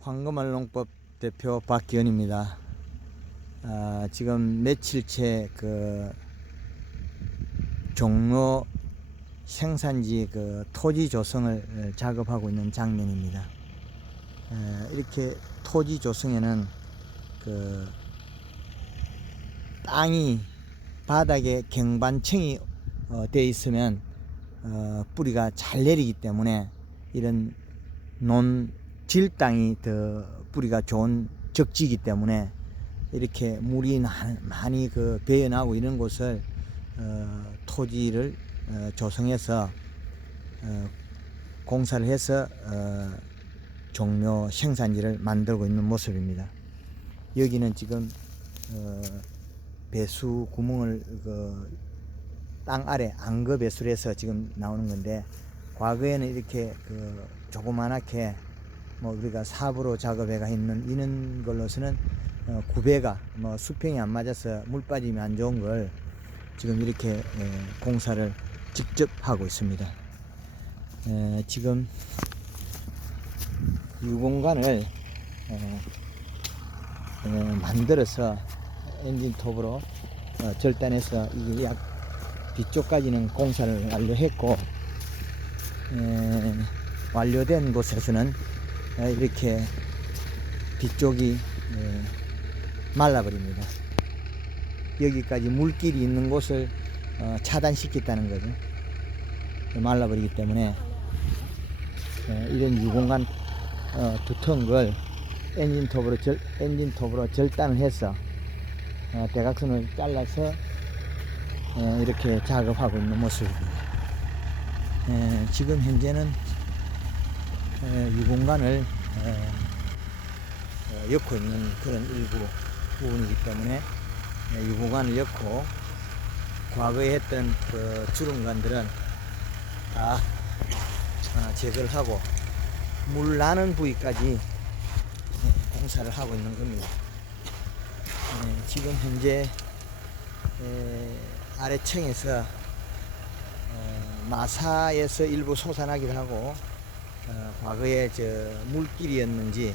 황금알 농법 대표 박기현입니다. 아, 지금 며칠째 그 종로 생산지 그 토지 조성을 작업하고 있는 장면입니다. 에, 이렇게 토지 조성에는 그 땅이 바닥에 경반층이 어, 돼 있으면 어, 뿌리가 잘 내리기 때문에 이런 논 질 땅이 더 뿌리가 좋은 적지이기 때문에 이렇게 물이 나- 많이 그 배어나고 이런 곳을 어, 토지를 어, 조성해서 어, 공사를 해서 어, 종묘 생산지를 만들고 있는 모습입니다. 여기는 지금 어, 배수 구멍을 그 땅 아래 안거 배수를 해서 지금 나오는 건데 과거에는 이렇게 그 조그만하게 뭐 우리가 삽으로 작업해가 있는 이런 걸로서는 어, 구배가 뭐 수평이 안 맞아서 물 빠짐이 안 좋은 걸 지금 이렇게 에, 공사를 직접 하고 있습니다. 에, 지금 이 공간을 어, 어, 만들어서 엔진 톱으로 어, 절단해서 약 뒤쪽까지는 공사를 완료했고 에, 완료된 곳에서는 에, 이렇게 뒤쪽이 에, 말라버립니다. 여기까지 물길이 있는 곳을 어, 차단시켰다는 거죠. 말라버리기 때문에 에, 이런 유공간 어, 두터운 걸 엔진톱으로 절, 엔진톱으로 절단을 해서 어, 대각선을 잘라서 어, 이렇게 작업하고 있는 모습입니다. 에, 지금 현재는 에, 이 공간을 에, 어, 엮고 있는 그런 일부 부분이기 때문에 에, 이 공간을 엮고 과거에 했던 그 주름관들은 다 어, 제거를 하고 물 나는 부위까지 에, 공사를 하고 있는 겁니다. 에, 지금 현재 에, 아래층에서 어, 마사에서 일부 솟아나기도 하고 어, 과거에 저 물길이었는지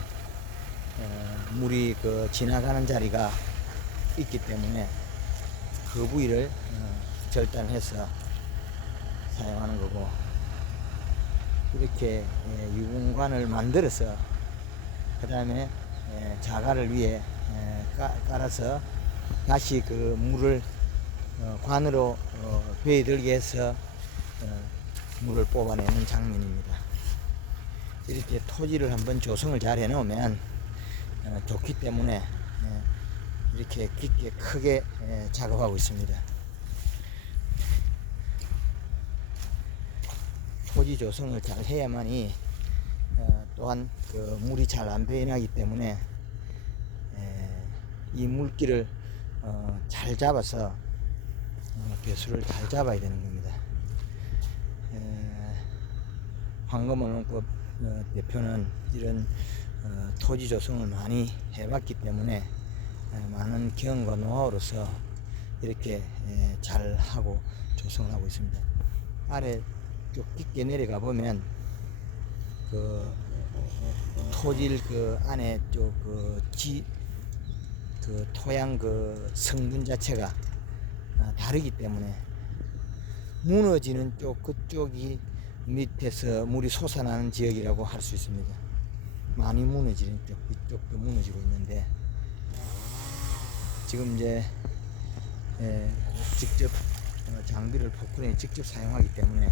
어, 물이 그 지나가는 자리가 있기 때문에 그 부위를 어, 절단해서 사용하는 거고 이렇게 예, 유공관을 만들어서 그 다음에 예, 자갈을 위에 예, 깔- 깔아서 다시 그 물을 어, 관으로 어, 배에 들게 해서 어, 물을 뽑아내는 장면입니다. 이렇게 토지를 한번 조성을 잘 해놓으면 어, 좋기 때문에 예, 이렇게 깊게 크게 예, 작업하고 있습니다. 토지 조성을 잘 해야만이 어, 또한 그 물이 잘 안 배나기 때문에 에, 이 물기를 어, 잘 잡아서 어, 배수를 잘 잡아야 되는 겁니다. 에, 황금원농법 어, 대표는 이런 어, 토지 조성을 많이 해봤기 때문에 에, 많은 경험과 노하우로서 이렇게 에, 잘 하고 조성을 하고 있습니다. 아래 쭉 깊게 내려가 보면 그 토질 그 안에 쪽그지그 토양 그 성분 자체가 아, 다르기 때문에 무너지는 쪽 그쪽이 밑에서 물이 솟아나는 지역이라고 할 수 있습니다. 많이 무너지는 쪽 이쪽도 무너지고 있는데 지금 이제 예, 직접 어, 장비를 포크레인 직접 사용하기 때문에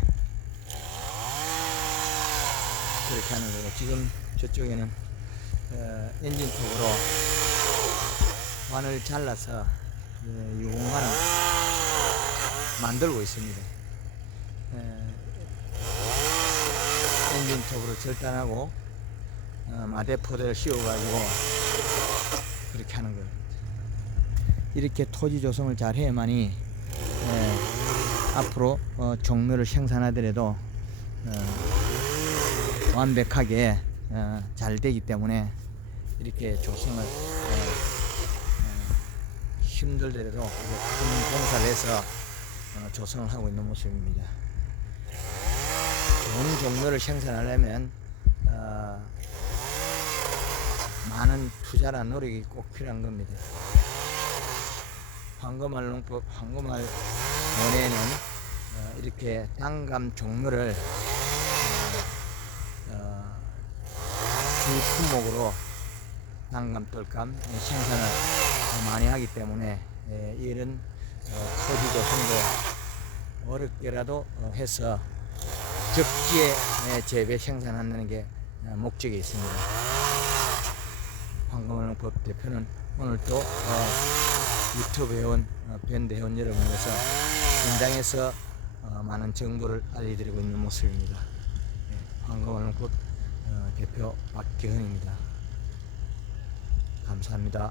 그렇게 하는 거고 지금 저쪽에는 어, 엔진 톱으로 관을 잘라서 어, 이 공간을 만들고 있습니다. 에, 엔진톱으로 절단하고 어, 마대포대를 씌워가지고 그렇게 하는 겁니다. 이렇게 토지 조성을 잘 해야만이 에, 앞으로 어, 종묘를 생산하더라도 어, 완벽하게 어, 잘 되기 때문에 이렇게 조성을 어, 어, 힘들더라도 큰 공사를 해서 어, 조성을 하고 있는 모습입니다. 좋은 종묘를 생산하려면 어, 많은 투자나 노력이 꼭 필요한 겁니다. 황금알 농법 황금알 원에는 어, 이렇게 단감 종류를 어, 어, 주 품목으로 단감, 똘감 생산을 많이 하기 때문에 예, 이런 어, 소비도 성도 어렵게라도 어, 해서 적지에 예, 재배 생산하는 게 어, 목적이 있습니다. 황금원농법 대표는 오늘 또 어, 유튜브 회원, 어, 밴드 회원 여러분을 위해서 현장에서 어, 많은 정보를 알려드리고 있는 모습입니다. 예, 황금원농법 어, 대표 박기현입니다. 감사합니다.